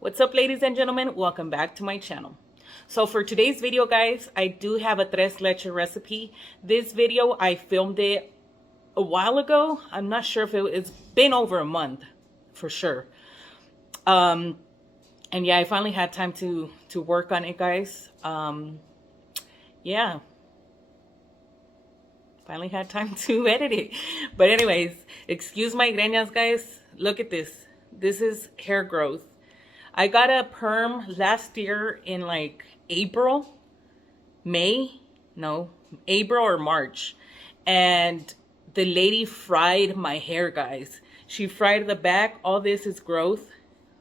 What's up, ladies and gentlemen? Welcome back to my channel. So for today's video, guys, I do have a tres leche recipe. This video, I filmed it a while ago. I'm not sure if it's been over a month for sure. And yeah, I finally had time to work on it, guys. Yeah, finally had time to edit it. But anyways, excuse my greñas, guys. Look at this. This is hair growth. I got a perm last year in like April or March. And the lady fried my hair, guys. She fried the back. All this is growth.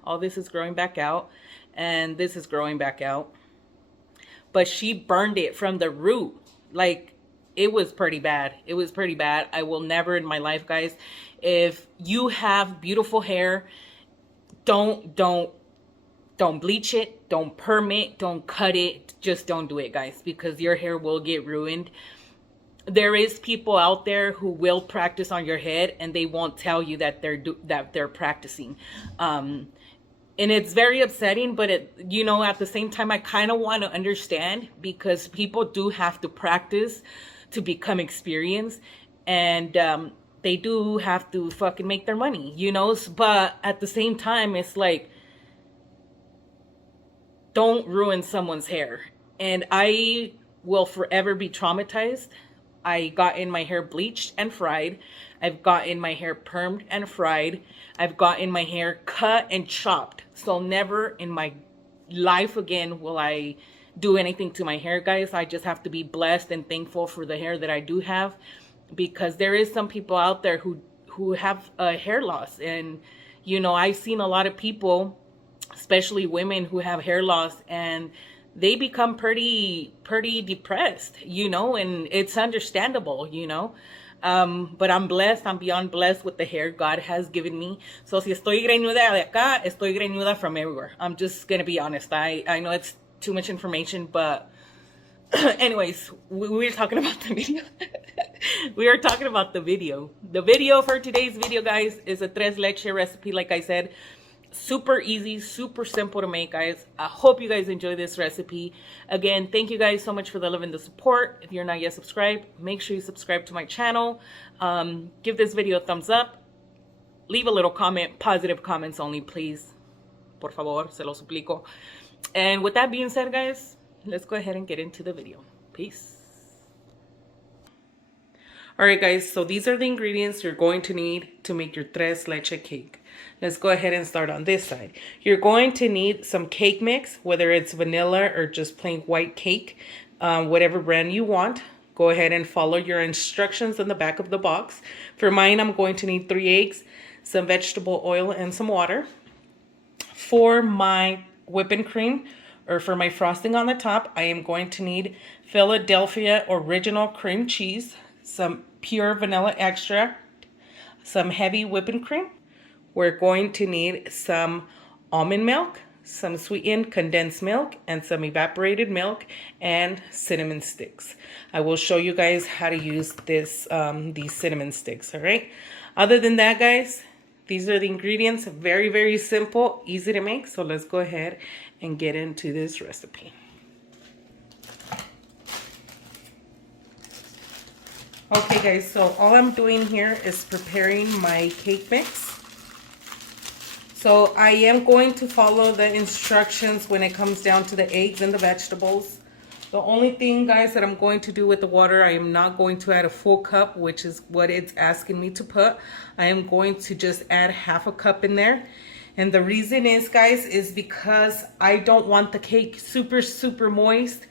All this is growing back out. And this is growing back out. But she burned it from the root. Like, it was pretty bad. It was pretty bad. I will never in my life, guys. If you have beautiful hair, don't bleach it, don't perm it, don't cut it. Just don't do it, guys, because your hair will get ruined. There is people out there who will practice on your head and they won't tell you that they're practicing. And it's very upsetting, but at the same time, I kind of want to understand, because people do have to practice to become experienced, and they do have to fucking make their money, but at the same time, it's like, don't ruin someone's hair. And I will forever be traumatized. I got in my hair bleached and fried. I've gotten my hair permed and fried. I've gotten my hair cut and chopped. So never in my life again will I do anything to my hair, guys. I just have to be blessed and thankful for the hair that I do have, because there is some people out there who have hair loss. And I've seen a lot of people, especially women, who have hair loss, and they become pretty depressed, and it's understandable, but I'm blessed. I'm beyond blessed with the hair God has given me. So si estoy greñuda de acá, estoy greñuda from everywhere. I'm just gonna be honest. I know it's too much information, but anyways, we were talking about the video. We are talking about the video. The video for today's video, guys, is a tres leche recipe. Like I said, super easy, super simple to make, guys. I hope you guys enjoy this recipe. Again, thank you guys so much for the love and the support. If you're not yet subscribed, make sure you subscribe to my channel. Give this video a thumbs up. Leave a little comment, positive comments only, please. Por favor, se lo suplico. And with that being said, guys, let's go ahead and get into the video. Peace. All right, guys, so these are the ingredients you're going to need to make your tres leche cake. Let's go ahead and start on this side. You're going to need some cake mix, whether it's vanilla or just plain white cake, whatever brand you want. Go ahead and follow your instructions on the back of the box. For mine, I'm going to need 3 eggs, some vegetable oil, and some water. For my whipping cream, or for my frosting on the top, I am going to need Philadelphia original cream cheese, some pure vanilla extract, some heavy whipping cream. We're going to need some almond milk, some sweetened condensed milk, and some evaporated milk, and cinnamon sticks. I will show you guys how to use these cinnamon sticks, all right? Other than that, guys, these are the ingredients. Very, very simple, easy to make. So let's go ahead and get into this recipe. Okay, guys, so all I'm doing here is preparing my cake mix. So I am going to follow the instructions when it comes down to the eggs and the vegetables. The only thing, guys, that I'm going to do with the water, I am not going to add a full cup, which is what it's asking me to put. I am going to just add half a cup in there. And the reason is, guys, is because I don't want the cake super, super moist.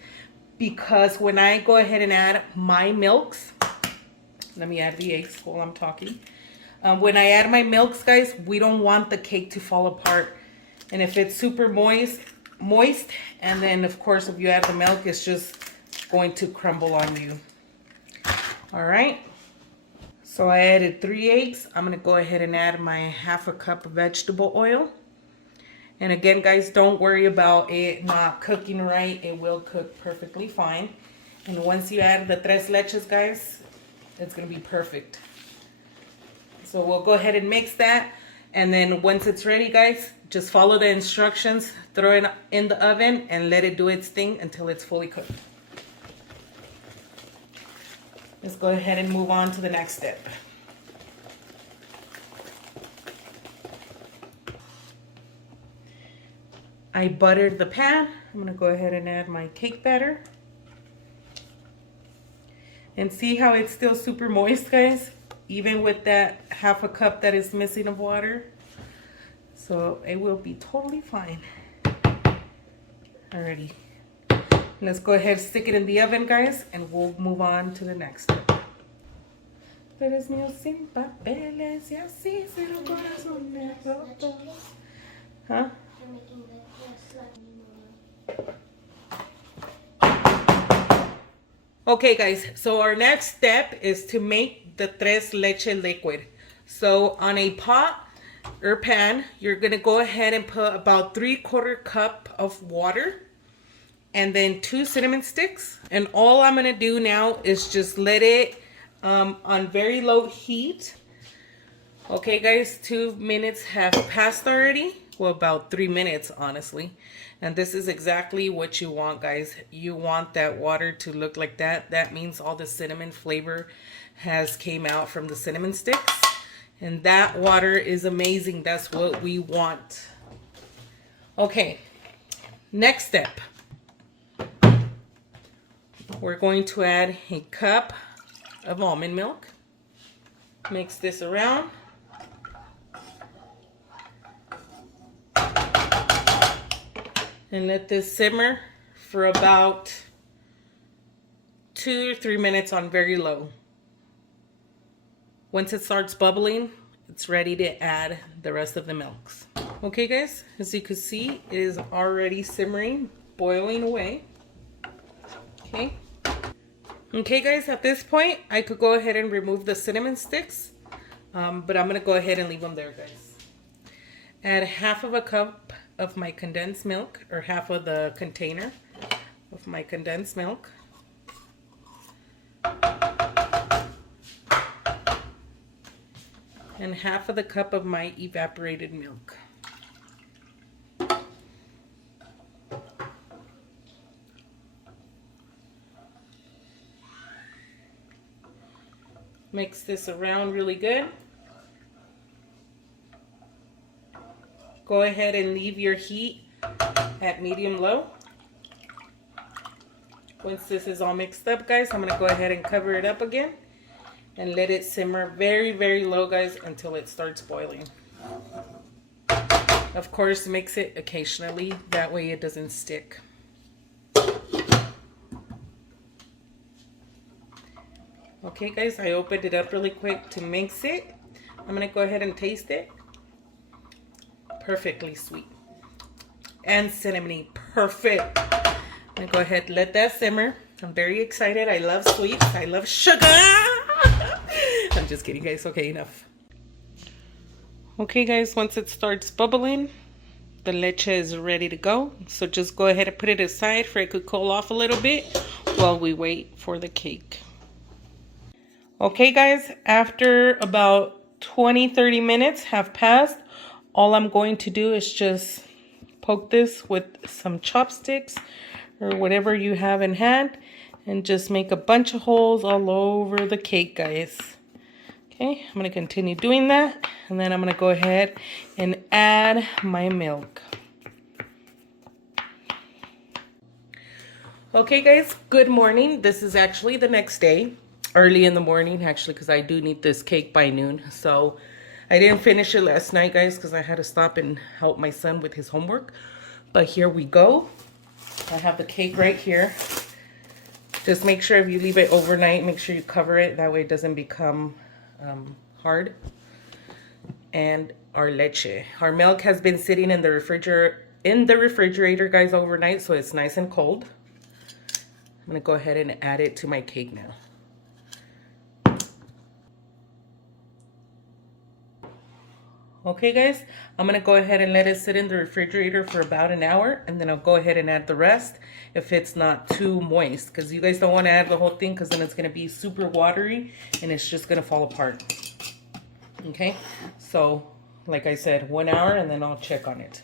Because when I go ahead and add my milks, let me add the eggs while I'm talking. When I add my milks, guys, we don't want the cake to fall apart. And if it's super moist, and then of course if you add the milk, it's just going to crumble on you. All right. So I added 3 eggs. I'm gonna go ahead and add my half a cup of vegetable oil. And again, guys, don't worry about it not cooking right. It will cook perfectly fine. And once you add the tres leches, guys, it's gonna be perfect. So we'll go ahead and mix that. And then once it's ready, guys, Just follow the instructions, throw it in the oven, and let it do its thing until it's fully cooked. Let's go ahead and move on to the next step. I buttered the pan. I'm gonna go ahead and add my cake batter. And see how it's still super moist, guys? Even with that half a cup that is missing of water. So it will be totally fine. Alrighty. Let's go ahead and stick it in the oven, guys, and we'll move on to the next step. Eres mío sin papeles y así se lo corazón me roto. Huh? Okay, guys, so our next step is to make the tres leche liquid. So on a pot or pan, you're gonna go ahead and put about 3/4 cup of water and then 2 cinnamon sticks. And all I'm gonna do now is just let it on very low heat. Okay, guys, 2 minutes have passed already. Well, about 3 minutes, honestly. And this is exactly what you want, guys. You want that water to look like that. That means all the cinnamon flavor has came out from the cinnamon sticks. And that water is amazing. That's what we want. Okay, next step. We're going to add a cup of almond milk. Mix this around. And let this simmer for about 2 or 3 minutes on very low. Once it starts bubbling, it's ready to add the rest of the milks. Okay, guys, as you can see, it is already simmering, boiling away. Okay. Okay, guys, at this point, I could go ahead and remove the cinnamon sticks, but I'm gonna go ahead and leave them there, guys. Add half of a cup of my condensed milk, or half of the container of my condensed milk. And half of the cup of my evaporated milk. Mix this around really good. Go ahead and leave your heat at medium-low. Once this is all mixed up, guys, I'm going to go ahead and cover it up again and let it simmer very, very low, guys, until it starts boiling. Of course, mix it occasionally. That way it doesn't stick. Okay, guys, I opened it up really quick to mix it. I'm going to go ahead and taste it. Perfectly sweet and cinnamony. Perfect. I'm gonna go ahead and let that simmer. I'm very excited. I love sweets. I love sugar. I'm just kidding, guys. Okay, enough. Okay, guys, once it starts bubbling, the leche is ready to go. So just go ahead and put it aside for it to cool off a little bit while we wait for the cake. Okay, guys, after about 20-30 minutes have passed, all I'm going to do is just poke this with some chopsticks or whatever you have in hand and just make a bunch of holes all over the cake, guys. Okay, I'm going to continue doing that, and then I'm going to go ahead and add my milk. Okay, guys, good morning. This is actually the next day, early in the morning, actually, because I do need this cake by noon. So I didn't finish it last night, guys, because I had to stop and help my son with his homework. But here we go. I have the cake right here. Just make sure if you leave it overnight, make sure you cover it. That way it doesn't become hard. And our leche. Our milk has been sitting in the refrigerator, guys, overnight, so it's nice and cold. I'm going to go ahead and add it to my cake now. Okay, guys, I'm going to go ahead and let it sit in the refrigerator for about an hour, and then I'll go ahead and add the rest if it's not too moist, because you guys don't want to add the whole thing because then it's going to be super watery and it's just going to fall apart. Okay, so like I said, 1 hour, and then I'll check on it.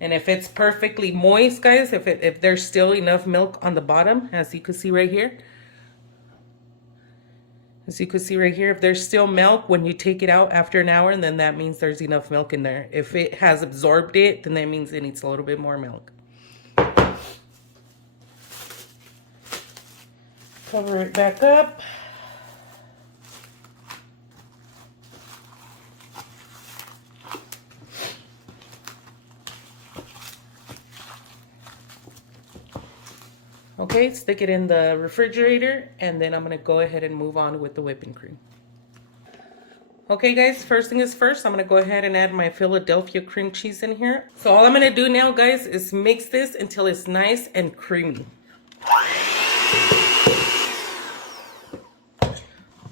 And if it's perfectly moist, guys, if there's still enough milk on the bottom, as you can see right here. As you can see right here, if there's still milk when you take it out after an hour, then that means there's enough milk in there. If it has absorbed it, then that means it needs a little bit more milk. Cover it back up. Okay, stick it in the refrigerator, and then I'm gonna go ahead and move on with the whipping cream. Okay guys, first thing is first, I'm gonna go ahead and add my Philadelphia cream cheese in here. So all I'm gonna do now, guys, is mix this until it's nice and creamy.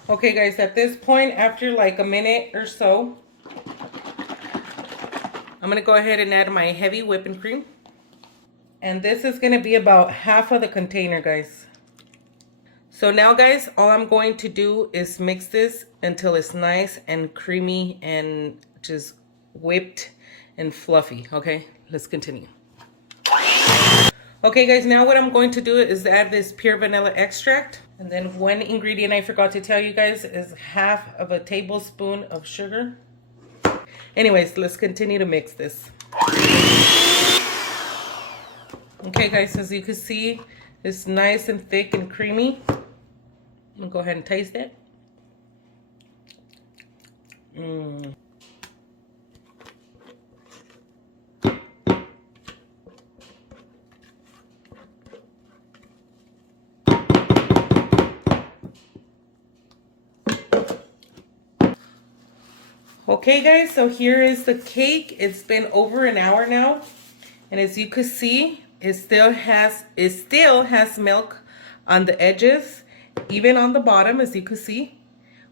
Okay guys, at this point, after like a minute or so, I'm gonna go ahead and add my heavy whipping cream. And this is gonna be about half of the container, guys. So now guys, all I'm going to do is mix this until it's nice and creamy and just whipped and fluffy. Okay, let's continue. Okay guys, now what I'm going to do is add this pure vanilla extract. And then one ingredient I forgot to tell you guys is half of a tablespoon of sugar. Anyways, let's continue to mix this. Okay guys, as you can see, it's nice and thick and creamy. I'm gonna go ahead and taste it. Okay guys, so here is the cake. It's been over an hour now, and as you can see, it still has milk on the edges, even on the bottom, as you can see,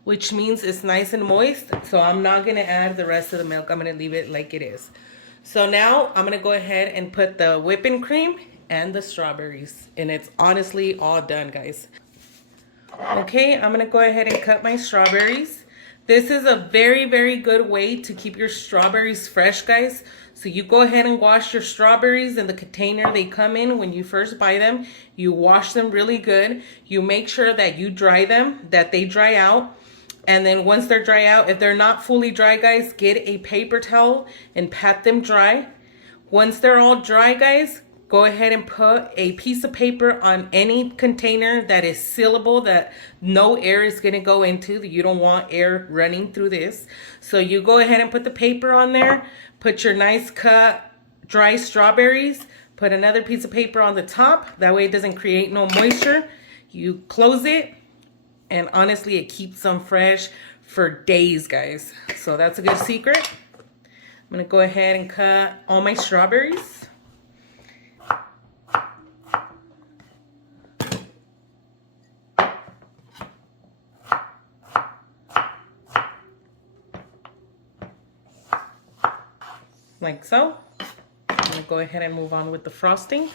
which means it's nice and moist. So I'm not gonna add the rest of the milk. I'm gonna leave it like it is. So now I'm gonna go ahead and put the whipping cream and the strawberries, and it's honestly all done, guys. Okay, I'm gonna go ahead and cut my strawberries. This is a very, very good way to keep your strawberries fresh, guys. So you go ahead and wash your strawberries in the container they come in when you first buy them. You wash them really good. You make sure that you dry them, that they dry out. And then once they're dry out, if they're not fully dry, guys, get a paper towel and pat them dry. Once they're all dry, guys, go ahead and put a piece of paper on any container that is sealable, that no air is going to go into. You don't want air running through this. So you go ahead and put the paper on there, put your nice cut dry strawberries, put another piece of paper on the top. That way it doesn't create no moisture. You close it, and honestly, it keeps them fresh for days, guys. So that's a good secret. I'm going to go ahead and cut all my strawberries. Like so. I'm going to go ahead and move on with the frosting.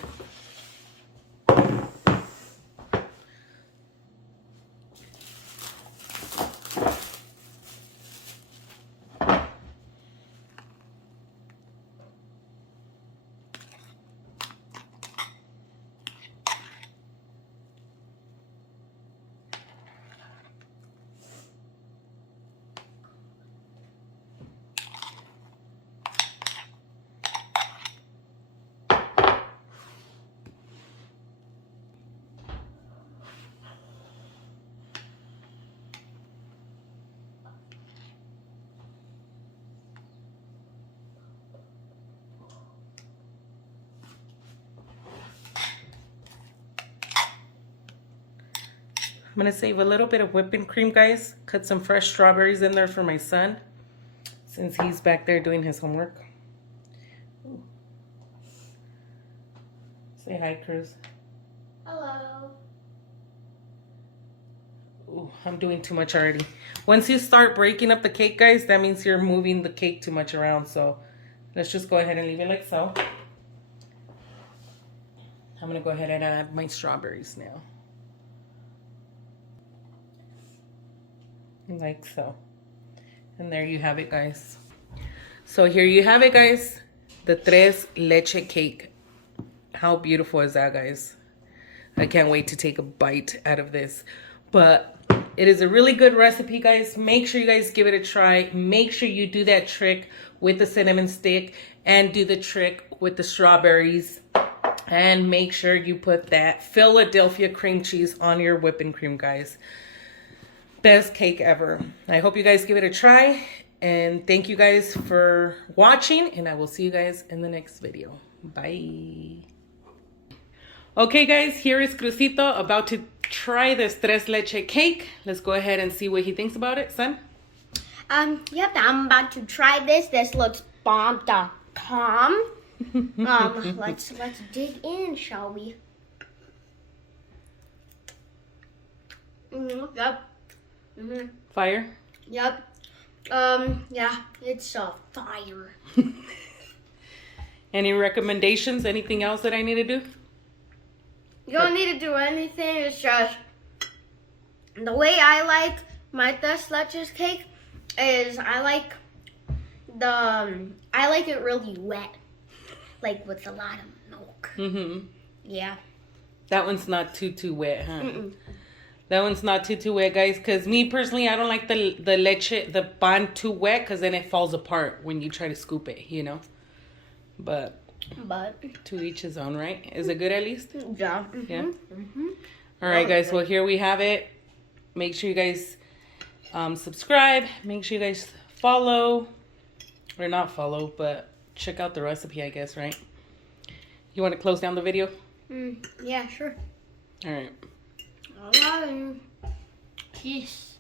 I'm going to save a little bit of whipping cream, guys. Cut some fresh strawberries in there for my son, since he's back there doing his homework. Ooh. Say hi, Cruz. Hello. Ooh, I'm doing too much already. Once you start breaking up the cake, guys, that means you're moving the cake too much around. So let's just go ahead and leave it like so. I'm going to go ahead and add my strawberries now. Like so. And there you have it, guys. So here you have it, guys. The tres leche cake. How beautiful is that, guys? I can't wait to take a bite out of this. But it is a really good recipe, guys. Make sure you guys give it a try. Make sure you do that trick with the cinnamon stick and do the trick with the strawberries. And make sure you put that Philadelphia cream cheese on your whipping cream, guys. Best cake ever. I hope you guys give it a try. And thank you guys for watching. And I will see you guys in the next video. Bye. Okay, guys, here is Crucito about to try this tres leche cake. Let's go ahead and see what he thinks about it, son. Yep, I'm about to try this. This looks bomb.com. Let's dig in, shall we? Yep. Fire? Yep. Yeah, it's a fire. Any recommendations? Anything else that I need to do? You don't need to do anything. It's just the way I like my tres leches cake is I like it really wet, like with a lot of milk. Mm-hmm. Yeah. That one's not too wet, huh? That one's not too wet, guys. Because me personally, I don't like the leche, the pan too wet, because then it falls apart when you try to scoop it, you know. But to each his own, right? Is it good at least? Yeah. Yeah. All right, guys. Well, here we have it. Make sure you guys subscribe. Make sure you guys follow, or not follow, but check out the recipe, I guess, right? You want to close down the video? Yeah, sure. All right. All right. Peace.